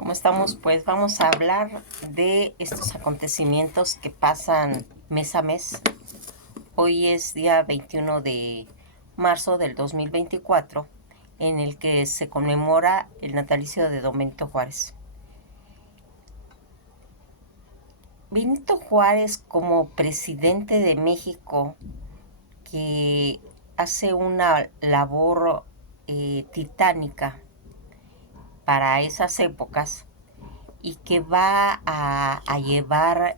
¿Cómo estamos? Pues vamos a hablar de estos acontecimientos que pasan mes a mes. Hoy es día 21 de marzo del 2024, en el que se conmemora el natalicio de don Benito Juárez. Benito Juárez, como presidente de México, que hace una labor titánica para esas épocas, y que va a llevar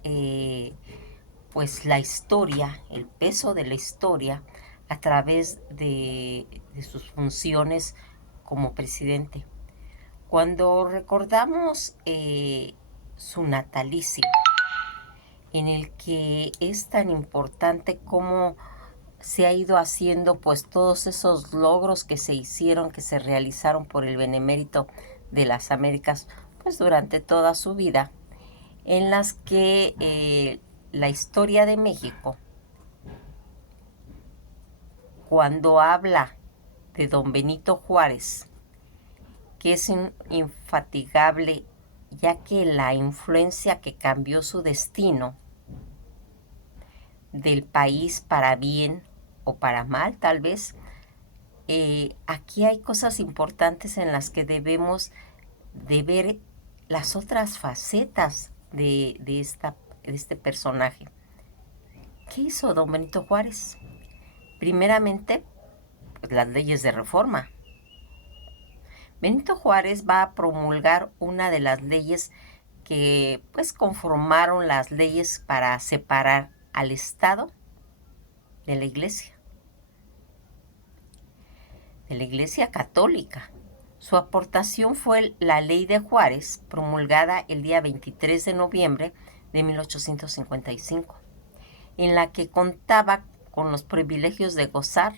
pues la historia, el peso de la historia a través de sus funciones como presidente. Cuando recordamos su natalicio, en el que es tan importante cómo se ha ido haciendo pues todos esos logros que se hicieron, que se realizaron por el benemérito de las Américas, pues durante toda su vida, en las que la historia de México, cuando habla de don Benito Juárez, que es infatigable, ya que la influencia que cambió su destino del país para bien o para mal, tal vez, aquí hay cosas importantes en las que debemos de ver las otras facetas de este personaje. ¿Qué hizo don Benito Juárez? Primeramente, pues, las leyes de reforma. Benito Juárez va a promulgar una de las leyes que pues conformaron las leyes para separar al Estado de la Iglesia católica. Su aportación fue la Ley de Juárez, promulgada el día 23 de noviembre de 1855, en la que contaba con los privilegios de gozar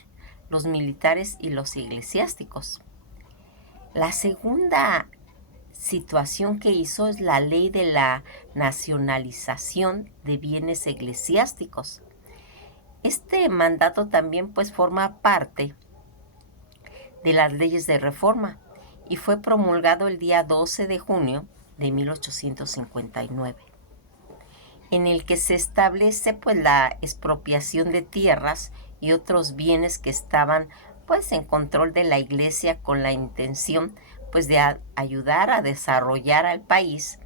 los militares y los eclesiásticos. La segunda situación que hizo es la ley de la nacionalización de bienes eclesiásticos. Este mandato también pues forma parte de las leyes de reforma y fue promulgado el día 12 de junio de 1859, en el que se establece pues la expropiación de tierras y otros bienes que estaban pues en control de la Iglesia, con la intención pues de ayudar a desarrollar al país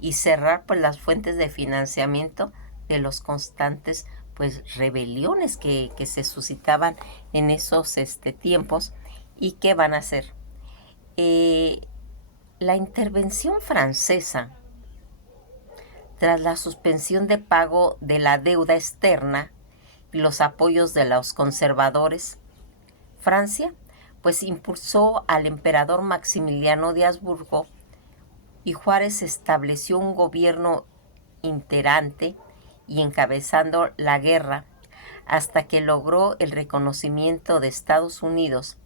y cerrar pues las fuentes de financiamiento de los constantes pues rebeliones que se suscitaban en esos tiempos. ¿Y qué van a hacer? La intervención francesa, tras la suspensión de pago de la deuda externa y los apoyos de los conservadores, Francia pues impulsó al emperador Maximiliano de Habsburgo, y Juárez estableció un gobierno iterante y encabezando la guerra hasta que logró el reconocimiento de Estados Unidos,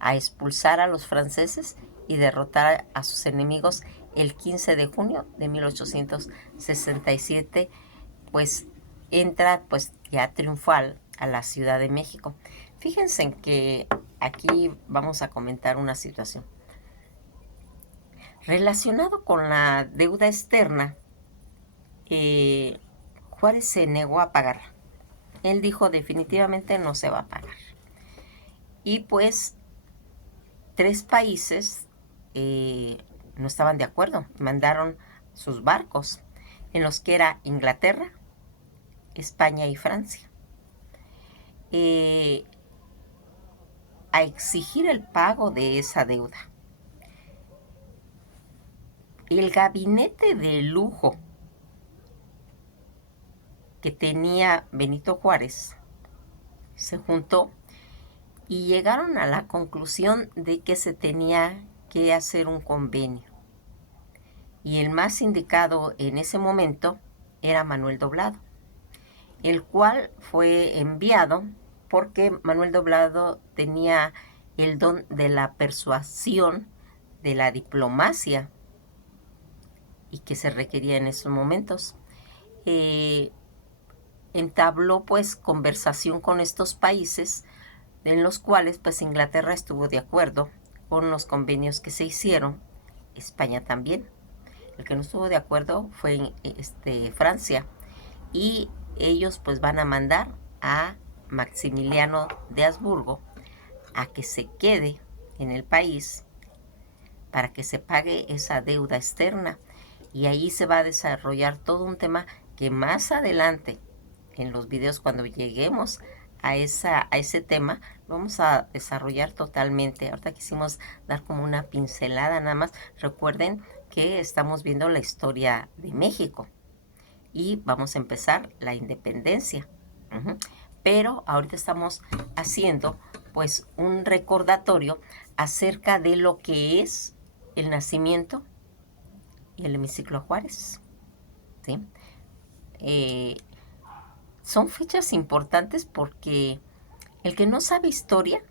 a expulsar a los franceses y derrotar a sus enemigos el 15 de junio de 1867, pues entra pues ya triunfal a la Ciudad de México. Fíjense en que aquí vamos a comentar una situación relacionado con la deuda externa. Juárez se negó a pagar. Él dijo definitivamente no se va a pagar. Y pues 3 países no estaban de acuerdo, mandaron sus barcos, en los que era Inglaterra, España y Francia, a exigir el pago de esa deuda. El gabinete de lujo que tenía Benito Juárez se juntó y llegaron a la conclusión de que se tenía que hacer un convenio. Y el más indicado en ese momento era Manuel Doblado, el cual fue enviado porque Manuel Doblado tenía el don de la persuasión, de la diplomacia, y que se requería en esos momentos. Entabló pues conversación con estos países, en los cuales pues Inglaterra estuvo de acuerdo con los convenios que se hicieron, España también. El que no estuvo de acuerdo fue Francia, y ellos pues van a mandar a Maximiliano de Habsburgo a que se quede en el país para que se pague esa deuda externa, y ahí se va a desarrollar todo un tema que más adelante en los videos, cuando lleguemos a ese tema, vamos a desarrollar totalmente. Ahorita quisimos dar como una pincelada nada más. Recuerden que estamos viendo la historia de México y vamos a empezar la independencia. Pero ahorita estamos haciendo pues un recordatorio acerca de lo que es el nacimiento y el hemiciclo Juárez, ¿sí? Son fechas importantes porque el que no sabe historia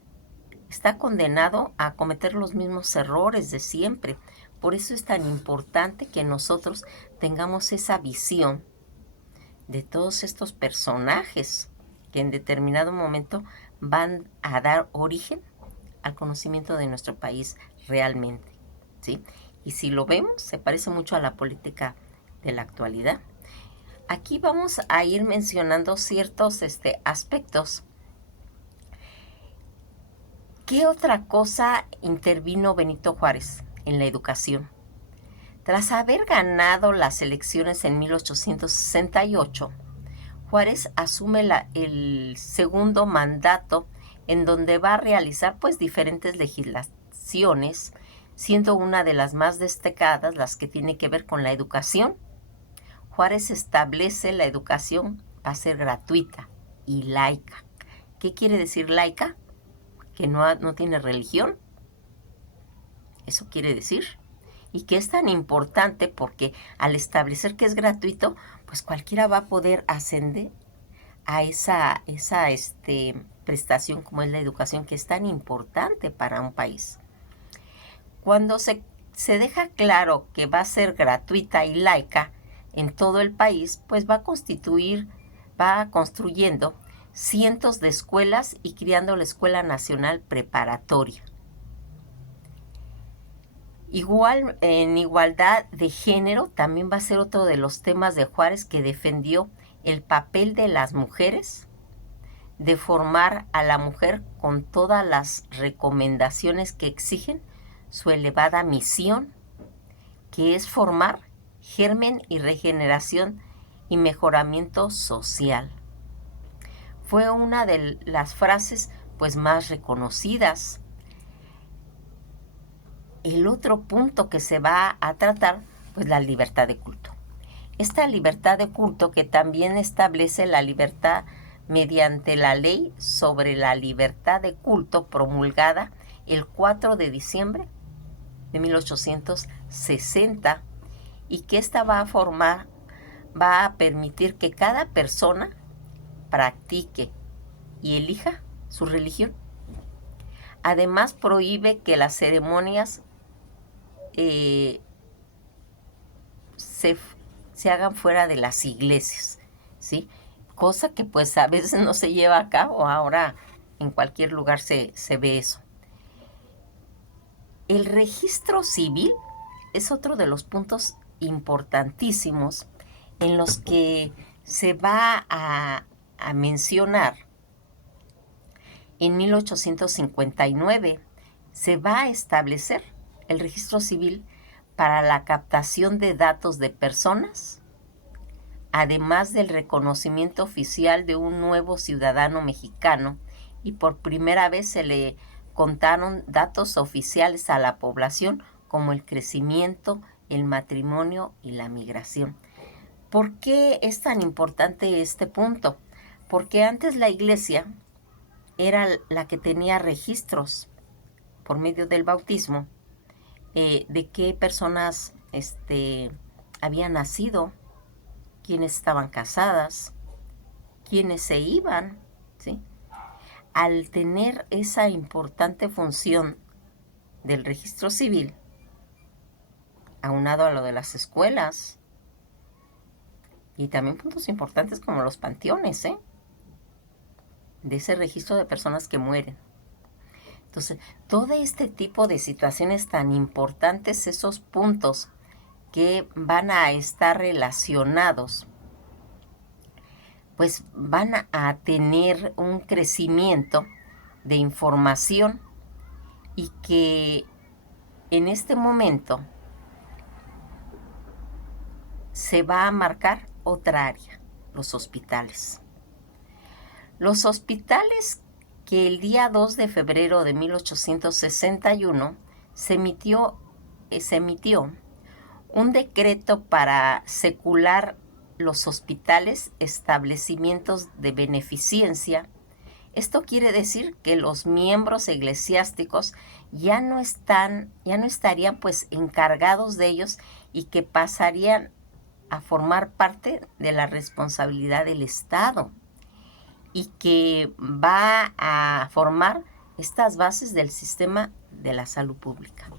está condenado a cometer los mismos errores de siempre. Por eso es tan importante que nosotros tengamos esa visión de todos estos personajes que en determinado momento van a dar origen al conocimiento de nuestro país realmente, ¿sí? Y si lo vemos, se parece mucho a la política de la actualidad. Aquí vamos a ir mencionando ciertos aspectos. ¿Qué otra cosa intervino Benito Juárez en la educación? Tras haber ganado las elecciones en 1868, Juárez asume el segundo mandato, en donde va a realizar pues diferentes legislaciones, siendo una de las más destacadas las que tiene que ver con la educación. Juárez establece la educación va a ser gratuita y laica. ¿Qué quiere decir laica? Que no tiene religión. Eso quiere decir. Y que es tan importante porque al establecer que es gratuito, pues cualquiera va a poder ascender a esa prestación como es la educación, que es tan importante para un país. Cuando se deja claro que va a ser gratuita y laica en todo el país, pues va construyendo cientos de escuelas y creando la Escuela Nacional Preparatoria. Igual, en igualdad de género, también va a ser otro de los temas de Juárez, que defendió el papel de las mujeres, de formar a la mujer con todas las recomendaciones que exigen su elevada misión, que es formar germen y regeneración y mejoramiento social. Fue una de las frases pues más reconocidas. El otro punto que se va a tratar, pues la libertad de culto. Esta libertad de culto, que también establece la libertad mediante la ley sobre la libertad de culto, promulgada el 4 de diciembre de 1860, y que esta va a permitir que cada persona practique y elija su religión. Además, prohíbe que las ceremonias se hagan fuera de las iglesias, ¿sí? Cosa que pues a veces no se lleva a cabo. Ahora en cualquier lugar se ve eso. El registro civil es otro de los puntos importantísimos en los que se va a mencionar. En 1859 se va a establecer el registro civil para la captación de datos de personas, además del reconocimiento oficial de un nuevo ciudadano mexicano, y por primera vez se le contaron datos oficiales a la población, como el crecimiento, el matrimonio y la migración. ¿Por qué es tan importante este punto? Porque antes la iglesia era la que tenía registros por medio del bautismo de qué personas habían nacido, quiénes estaban casadas, quiénes se iban, ¿sí? Al tener esa importante función del registro civil, aunado a lo de las escuelas, y también puntos importantes como los panteones, de ese registro de personas que mueren. Entonces, todo este tipo de situaciones tan importantes, esos puntos que van a estar relacionados, pues van a tener un crecimiento de información y que en este momento se va a marcar otra área, los hospitales. Los hospitales que el día 2 de febrero de 1861 se emitió un decreto para secular los hospitales, establecimientos de beneficencia. Esto quiere decir que los miembros eclesiásticos ya no estarían pues encargados de ellos y que pasarían a formar parte de la responsabilidad del Estado y que va a formar estas bases del sistema de la salud pública.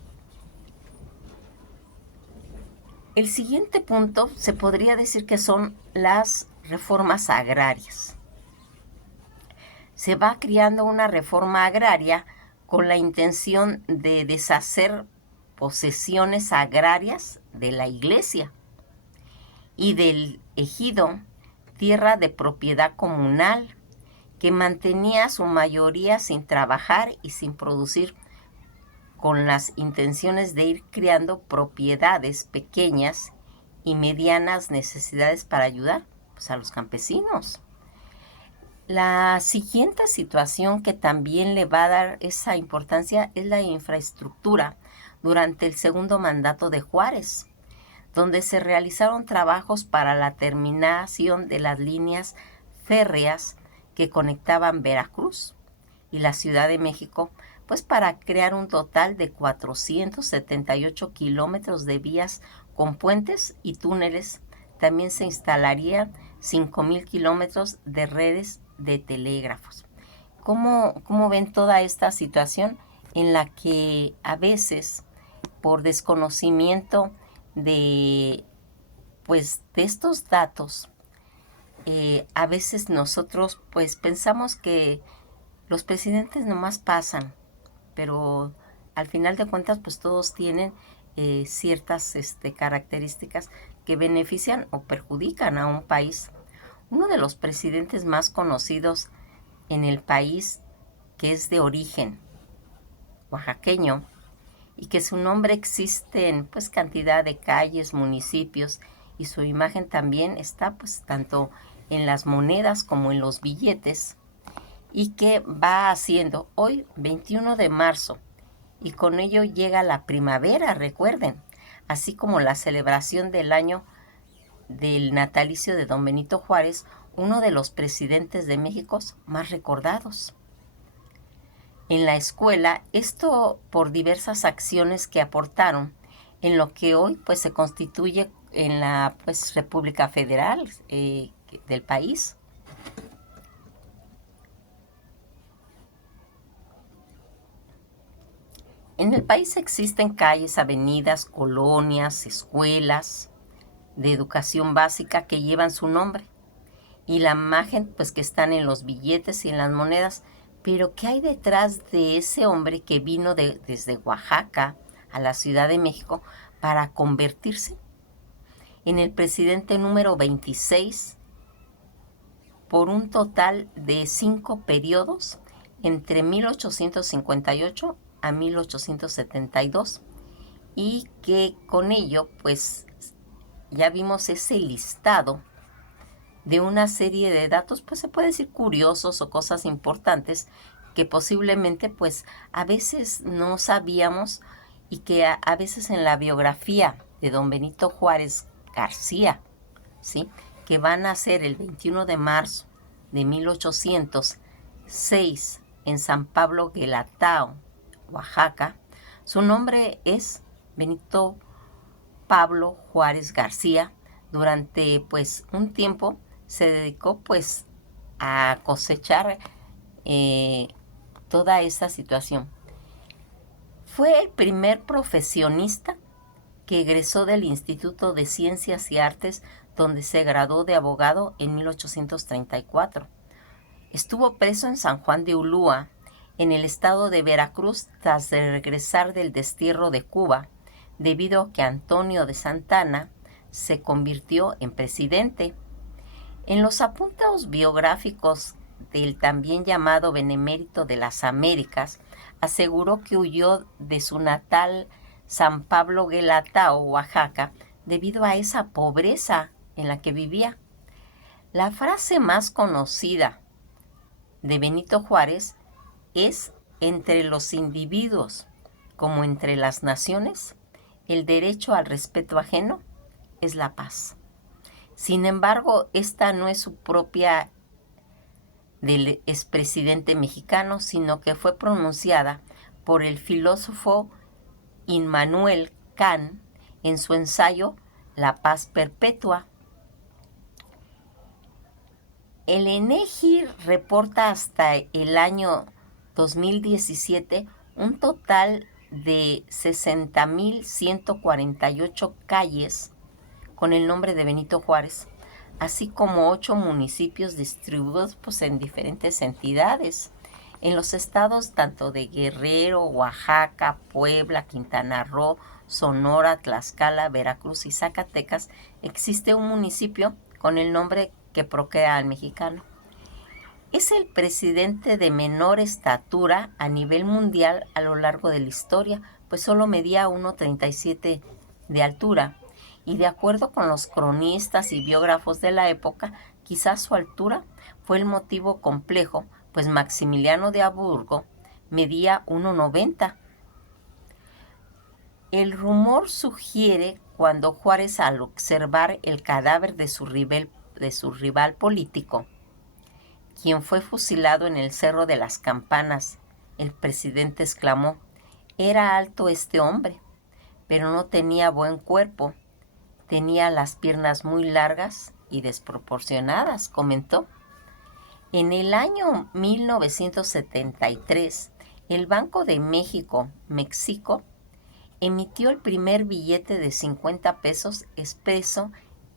El siguiente punto se podría decir que son las reformas agrarias. Se va creando una reforma agraria con la intención de deshacer posesiones agrarias de la iglesia y del ejido, tierra de propiedad comunal, que mantenía su mayoría sin trabajar y sin producir, con las intenciones de ir creando propiedades pequeñas y medianas necesidades para ayudar pues, a los campesinos. La siguiente situación que también le va a dar esa importancia es la infraestructura durante el segundo mandato de Juárez, donde se realizaron trabajos para la terminación de las líneas férreas que conectaban Veracruz y la Ciudad de México, pues para crear un total de 478 kilómetros de vías con puentes y túneles. También se instalarían 5,000 kilómetros de redes de telégrafos. ¿Cómo ven toda esta situación en la que a veces, por desconocimiento de estos datos, a veces nosotros pues pensamos que los presidentes nomás pasan, pero al final de cuentas pues todos tienen ciertas características que benefician o perjudican a un país. Uno de los presidentes más conocidos en el país, que es de origen oaxaqueño y que su nombre existe en pues cantidad de calles, municipios, y su imagen también está pues tanto en las monedas como en los billetes, y que va haciendo hoy 21 de marzo, y con ello llega la primavera, recuerden, así como la celebración del año del natalicio de don Benito Juárez, uno de los presidentes de México más recordados. En la escuela, esto por diversas acciones que aportaron en lo que hoy pues se constituye en la pues República Federal del país. En el país existen calles, avenidas, colonias, escuelas de educación básica que llevan su nombre y la imagen pues que están en los billetes y en las monedas. Pero ¿qué hay detrás de ese hombre que vino desde Oaxaca a la Ciudad de México para convertirse en el presidente número 26 por un total de 5 periodos entre 1858 a 1872, y que con ello pues ya vimos ese listado de una serie de datos, pues se puede decir curiosos o cosas importantes que posiblemente pues a veces no sabíamos, y que a veces en la biografía de don Benito Juárez García, ¿sí?, que van a ser el 21 de marzo de 1806 en San Pablo Guelatao, Oaxaca. Su nombre es Benito Pablo Juárez García. Durante pues un tiempo se dedicó pues a cosechar toda esta situación. Fue el primer profesionista que egresó del Instituto de Ciencias y Artes, donde se graduó de abogado en 1834. Estuvo preso en San Juan de Ulúa, en el estado de Veracruz, tras de regresar del destierro de Cuba, debido a que Antonio de Santana se convirtió en presidente. En los apuntes biográficos del también llamado Benemérito de las Américas, aseguró que huyó de su natal San Pablo Guelatao, Oaxaca, debido a esa pobreza en la que vivía. La frase más conocida de Benito Juárez es: entre los individuos como entre las naciones, el derecho al respeto ajeno es la paz. Sin embargo, esta no es su propia del expresidente mexicano, sino que fue pronunciada por el filósofo Immanuel Kant en su ensayo La paz perpetua. El INEGI reporta hasta el año 2017 un total de 60.148 calles con el nombre de Benito Juárez, así como 8 municipios distribuidos en diferentes entidades. En los estados tanto de Guerrero, Oaxaca, Puebla, Quintana Roo, Sonora, Tlaxcala, Veracruz y Zacatecas existe un municipio con el nombre que procrea al mexicano. Es el presidente de menor estatura a nivel mundial a lo largo de la historia, pues solo medía 1,37 de altura. Y de acuerdo con los cronistas y biógrafos de la época, quizás su altura fue el motivo complejo, pues Maximiliano de Habsburgo medía 1,90. El rumor sugiere cuando Juárez, al observar el cadáver de su rival político, quien fue fusilado en el Cerro de las Campanas, el presidente exclamó: «Era alto este hombre, pero no tenía buen cuerpo. Tenía las piernas muy largas y desproporcionadas», comentó. En el año 1973, el Banco de México, México, emitió el primer billete de 50 pesos expreso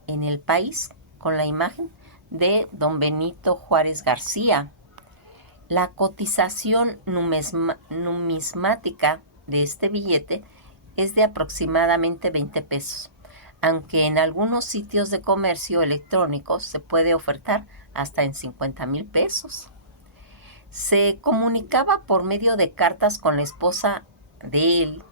en el país con la imagen de don Benito Juárez García. La cotización numismática de este billete es de aproximadamente 20 pesos, aunque en algunos sitios de comercio electrónico se puede ofertar hasta en 50,000 pesos. Se comunicaba por medio de cartas con la esposa de él,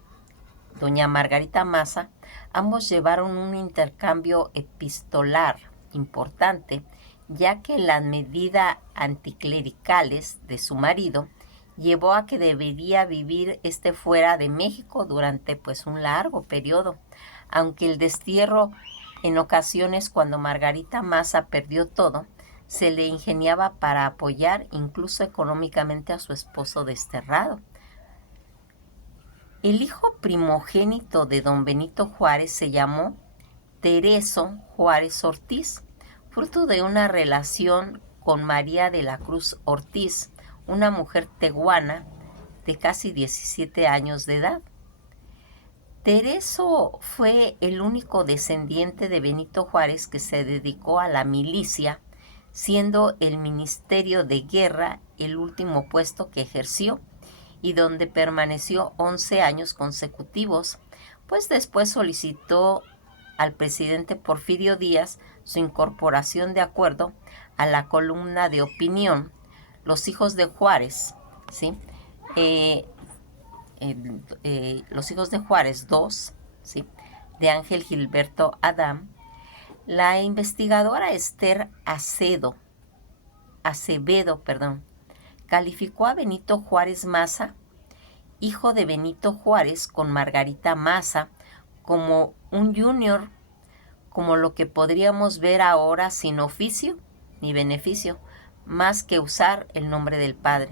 doña Margarita Maza. Ambos llevaron un intercambio epistolar importante, ya que las medidas anticlericales de su marido llevó a que debería vivir fuera de México durante un largo periodo, aunque el destierro en ocasiones, cuando Margarita Maza perdió todo, se le ingeniaba para apoyar incluso económicamente a su esposo desterrado. El hijo primogénito de don Benito Juárez se llamó Tereso Juárez Ortiz, fruto de una relación con María de la Cruz Ortiz, una mujer tehuana de casi 17 años de edad. Tereso fue el único descendiente de Benito Juárez que se dedicó a la milicia, siendo el Ministerio de Guerra el último puesto que ejerció y donde permaneció 11 años consecutivos, pues después solicitó al presidente Porfirio Díaz su incorporación de acuerdo a la columna de opinión Los Hijos de Juárez, ¿sí? Los Hijos de Juárez 2, ¿sí?, de Ángel Gilberto Adam. La investigadora Esther Acevedo, calificó a Benito Juárez Maza, hijo de Benito Juárez con Margarita Maza, como un junior, como lo que podríamos ver ahora sin oficio ni beneficio, más que usar el nombre del padre,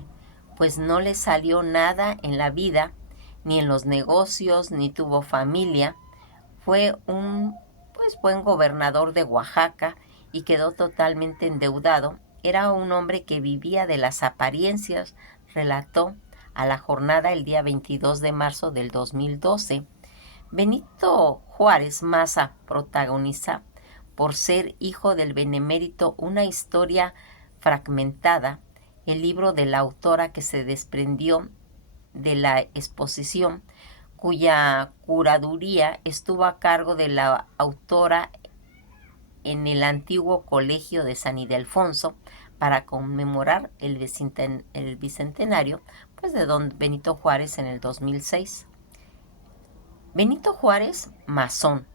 pues no le salió nada en la vida, ni en los negocios, ni tuvo familia. Fue un buen gobernador de Oaxaca y quedó totalmente endeudado. Era un hombre que vivía de las apariencias, relató a La Jornada el día 22 de marzo del 2012. Benito Juárez Maza protagoniza, por ser hijo del benemérito, una historia fragmentada, el libro de la autora que se desprendió de la exposición, cuya curaduría estuvo a cargo de la autora en el antiguo Colegio de San Ildefonso para conmemorar el bicentenario pues, de don Benito Juárez en el 2006. Benito Juárez, masón.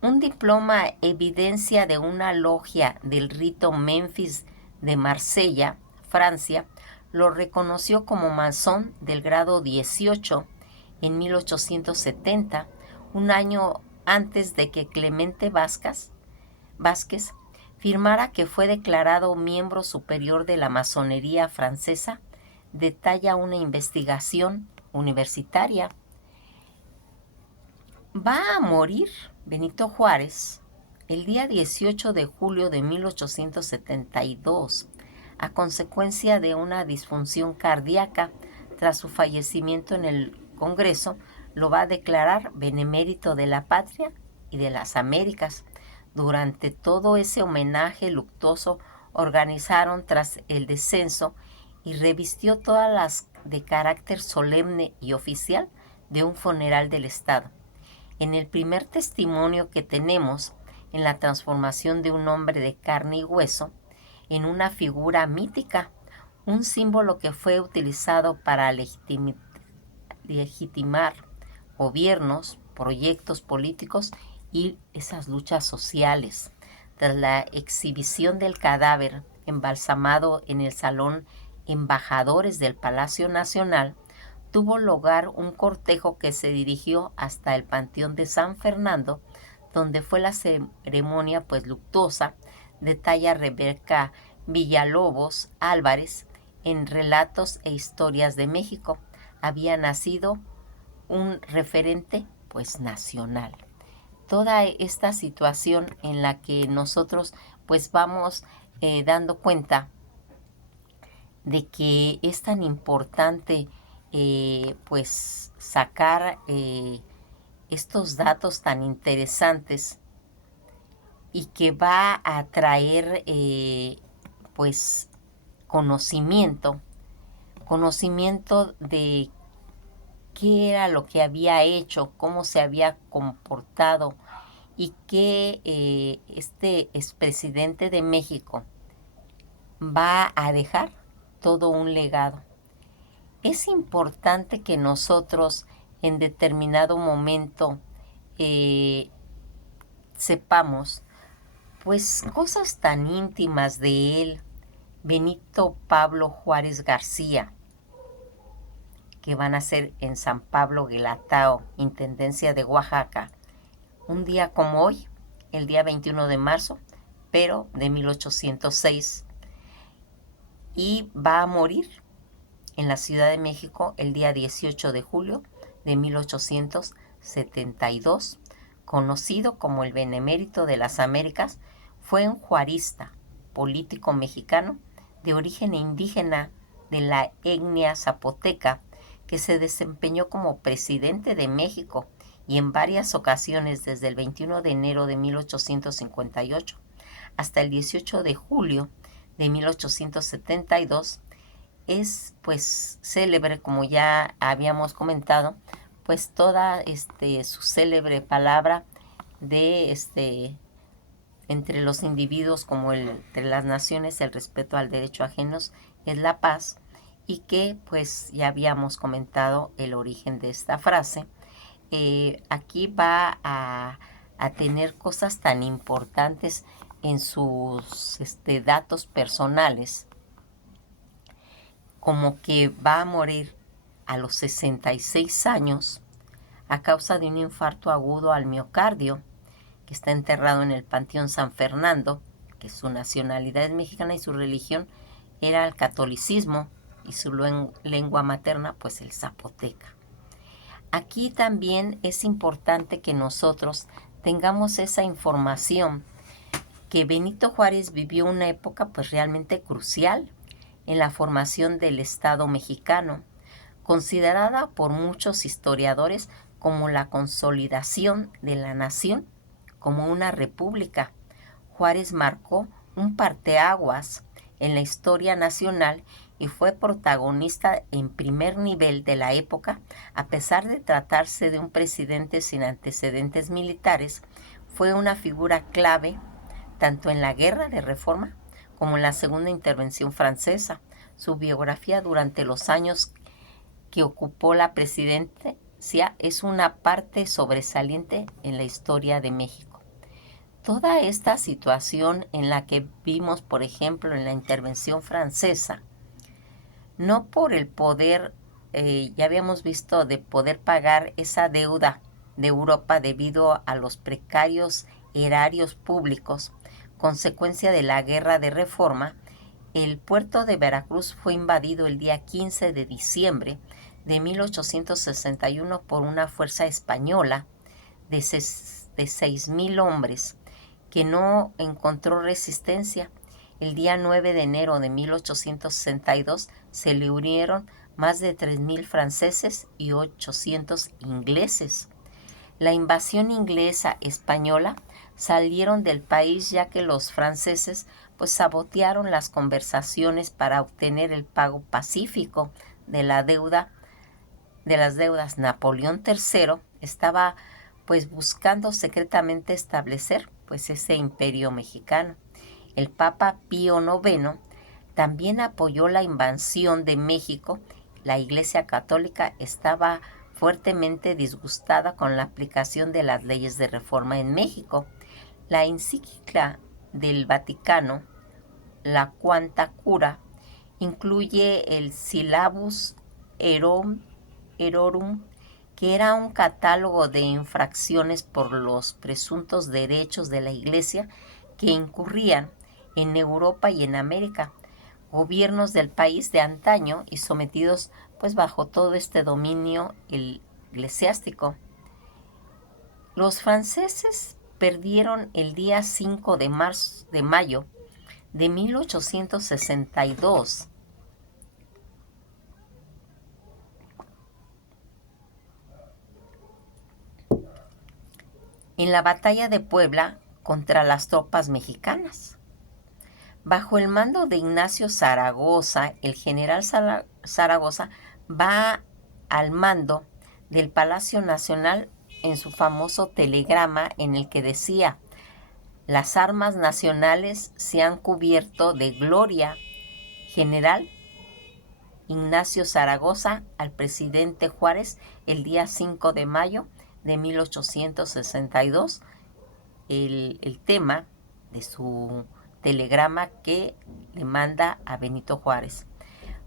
Un diploma evidencia de una logia del rito Memphis de Marsella, Francia, lo reconoció como masón del grado 18 en 1870, un año antes de que Clemente Vázquez firmara que fue declarado miembro superior de la masonería francesa, detalla una investigación universitaria. Va a morir Benito Juárez el día 18 de julio de 1872 a consecuencia de una disfunción cardíaca. Tras su fallecimiento en el Congreso, lo va a declarar benemérito de la patria y de las Américas. Durante todo ese homenaje luctuoso organizaron tras el descenso y revistió todas las de carácter solemne y oficial de un funeral del Estado. En el primer testimonio que tenemos en la transformación de un hombre de carne y hueso en una figura mítica, un símbolo que fue utilizado para legitimar gobiernos, proyectos políticos y esas luchas sociales. Tras la exhibición del cadáver embalsamado en el Salón Embajadores del Palacio Nacional, tuvo lugar un cortejo que se dirigió hasta el Panteón de San Fernando, donde fue la ceremonia pues luctuosa, detalla Rebeca Villalobos Álvarez en Relatos e Historias de México. Había nacido un referente pues nacional. Toda esta situación en la que nosotros pues vamos dando cuenta de que es tan importante pues sacar estos datos tan interesantes y que va a traer pues conocimiento de qué era lo que había hecho, cómo se había comportado y que este expresidente de México va a dejar todo un legado. Es importante que nosotros en determinado momento sepamos pues cosas tan íntimas de él. Benito Pablo Juárez García, que van a ser en San Pablo Guelatao, Intendencia de Oaxaca, un día como hoy, el día 21 de marzo, pero de 1806, y va a morir en la Ciudad de México el día 18 de julio de 1872, conocido como el Benemérito de las Américas. Fue un juarista, político mexicano de origen indígena de la etnia zapoteca, que se desempeñó como presidente de México y en varias ocasiones desde el 21 de enero de 1858 hasta el 18 de julio de 1872. Es pues célebre, como ya habíamos comentado, pues toda su célebre palabra de entre los individuos como entre las naciones, el respeto al derecho ajenos es la paz, y que pues ya habíamos comentado el origen de esta frase. Aquí va a tener cosas tan importantes en sus datos personales, como que va a morir a los 66 años a causa de un infarto agudo al miocardio, que está enterrado en el Panteón San Fernando, que su nacionalidad es mexicana y su religión era el catolicismo y su lengua materna pues el zapoteca. Aquí también es importante que nosotros tengamos esa información, que Benito Juárez vivió una época pues realmente crucial en la formación del Estado mexicano, considerada por muchos historiadores como la consolidación de la nación como una república. Juárez marcó un parteaguas en la historia nacional y fue protagonista en primer nivel de la época. A pesar de tratarse de un presidente sin antecedentes militares, fue una figura clave tanto en la Guerra de Reforma como en la Segunda Intervención Francesa. Su biografía durante los años que ocupó la presidencia es una parte sobresaliente en la historia de México. Toda esta situación en la que vimos, por ejemplo, en la intervención francesa, no por el poder, ya habíamos visto, de poder pagar esa deuda de Europa debido a los precarios erarios públicos, consecuencia de la Guerra de Reforma, el puerto de Veracruz fue invadido el día 15 de diciembre de 1861 por una fuerza española de 6,000 hombres que no encontró resistencia. El día 9 de enero de 1862 se le unieron más de 3,000 franceses y 800 ingleses. La invasión inglesa española salieron del país ya que los franceses pues sabotearon las conversaciones para obtener el pago pacífico de la deuda de las deudas. Napoleón III estaba pues buscando secretamente establecer pues ese imperio mexicano. El Papa Pío IX también apoyó la invasión de México. La Iglesia Católica estaba fuertemente disgustada con la aplicación de las leyes de reforma en México. La encíclica del Vaticano, la Quanta Cura, incluye el Syllabus Erorum, que era un catálogo de infracciones por los presuntos derechos de la Iglesia que incurrían en Europa y en América, gobiernos del país de antaño y sometidos pues bajo todo este dominio eclesiástico. Los franceses perdieron el día 5 de mayo de 1862 en la batalla de Puebla contra las tropas mexicanas. Bajo el mando de Ignacio Zaragoza, el general Zaragoza va al mando del Palacio Nacional en su famoso telegrama en el que decía: las armas nacionales se han cubierto de gloria. General Ignacio Zaragoza al presidente Juárez el día 5 de mayo de 1862, el tema de su telegrama que le manda a Benito Juárez.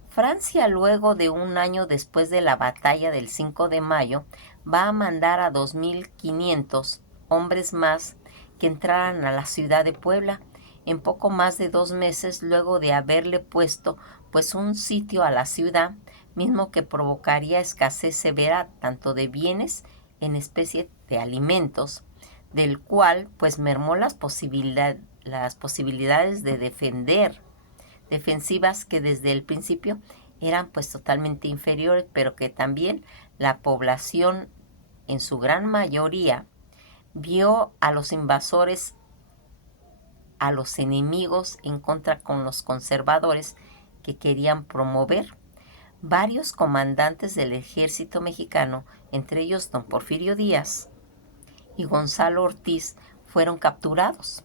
Francia, luego de un año después de la batalla del 5 de mayo, va a mandar a 2,500 hombres más que entraran a la ciudad de Puebla en poco más de 2 meses, luego de haberle puesto pues un sitio a la ciudad, mismo que provocaría escasez severa tanto de bienes en especie de alimentos, del cual pues mermó las posibilidades de defensivas que desde el principio eran pues totalmente inferiores, pero que también la población en su gran mayoría vio a los invasores, a los enemigos en contra con los conservadores que querían promover. Varios comandantes del ejército mexicano, entre ellos don Porfirio Díaz y Gonzalo Ortiz, fueron capturados.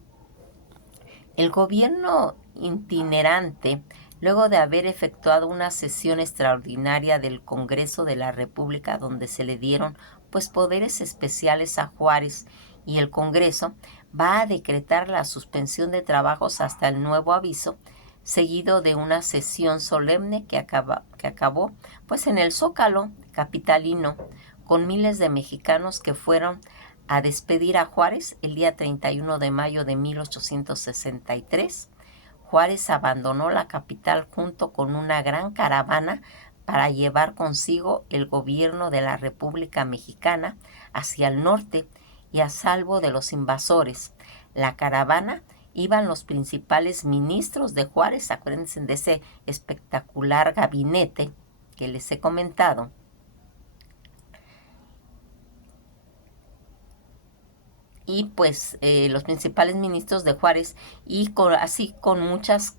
El gobierno itinerante, luego de haber efectuado una sesión extraordinaria del Congreso de la República donde se le dieron pues poderes especiales a Juárez, y el Congreso va a decretar la suspensión de trabajos hasta el nuevo aviso, seguido de una sesión solemne que acabó pues en el Zócalo capitalino con miles de mexicanos que fueron a despedir a Juárez el día 31 de mayo de 1863. Juárez abandonó la capital junto con una gran caravana para llevar consigo el gobierno de la República Mexicana hacia el norte y a salvo de los invasores. La caravana iban los principales ministros de Juárez, acuérdense de ese espectacular gabinete que les he comentado. Y pues los principales ministros de Juárez, y así con muchas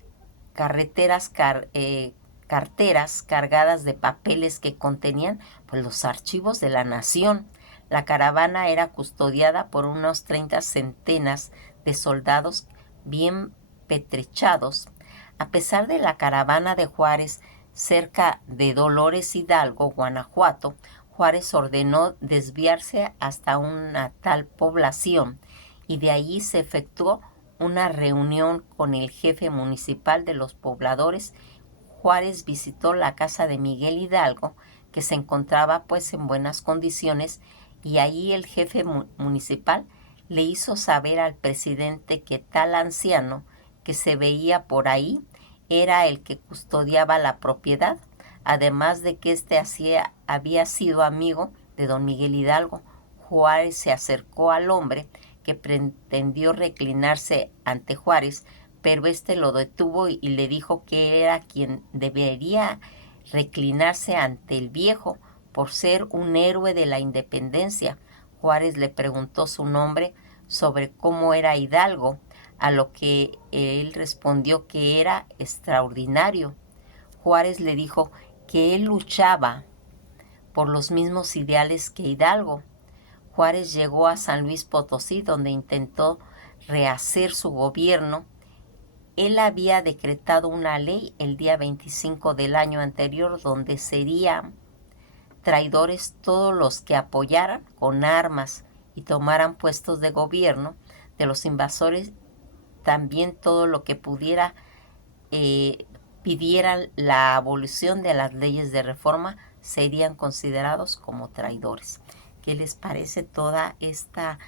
carreteras carteras cargadas de papeles que contenían pues, los archivos de la nación. La caravana era custodiada por unos 30 centenas de soldados bien petrechados. A pesar de la caravana de Juárez cerca de Dolores Hidalgo, Guanajuato, Juárez ordenó desviarse hasta una tal población y de allí se efectuó una reunión con el jefe municipal de los pobladores. Juárez visitó la casa de Miguel Hidalgo, que se encontraba pues en buenas condiciones, y ahí el jefe municipal le hizo saber al presidente que tal anciano que se veía por ahí era el que custodiaba la propiedad, además de que éste había sido amigo de don Miguel Hidalgo. Juárez se acercó al hombre que pretendió reclinarse ante Juárez, pero éste lo detuvo y le dijo que era quien debería reclinarse ante el viejo por ser un héroe de la independencia. Juárez le preguntó su nombre, sobre cómo era Hidalgo, a lo que él respondió que era extraordinario. Juárez le dijo que él luchaba por los mismos ideales que Hidalgo. Juárez llegó a San Luis Potosí, donde intentó rehacer su gobierno. Él había decretado una ley el día 25 del año anterior donde serían traidores todos los que apoyaran con armas y tomaran puestos de gobierno de los invasores, también todo lo que pudiera pidieran la abolición de las leyes de reforma serían considerados como traidores. ¿Qué les parece toda esta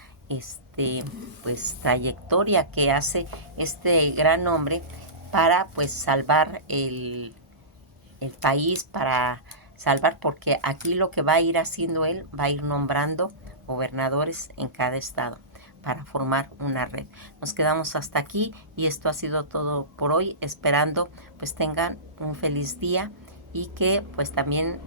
pues trayectoria que hace este gran hombre para pues salvar el país, para salvar, porque aquí lo que va a ir haciendo él, va a ir nombrando gobernadores en cada estado para formar una red. Nos quedamos hasta aquí y esto ha sido todo por hoy, esperando pues tengan un feliz día y que pues también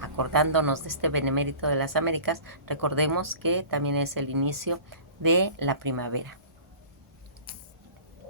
acordándonos de este Benemérito de las Américas, recordemos que también es el inicio de la primavera.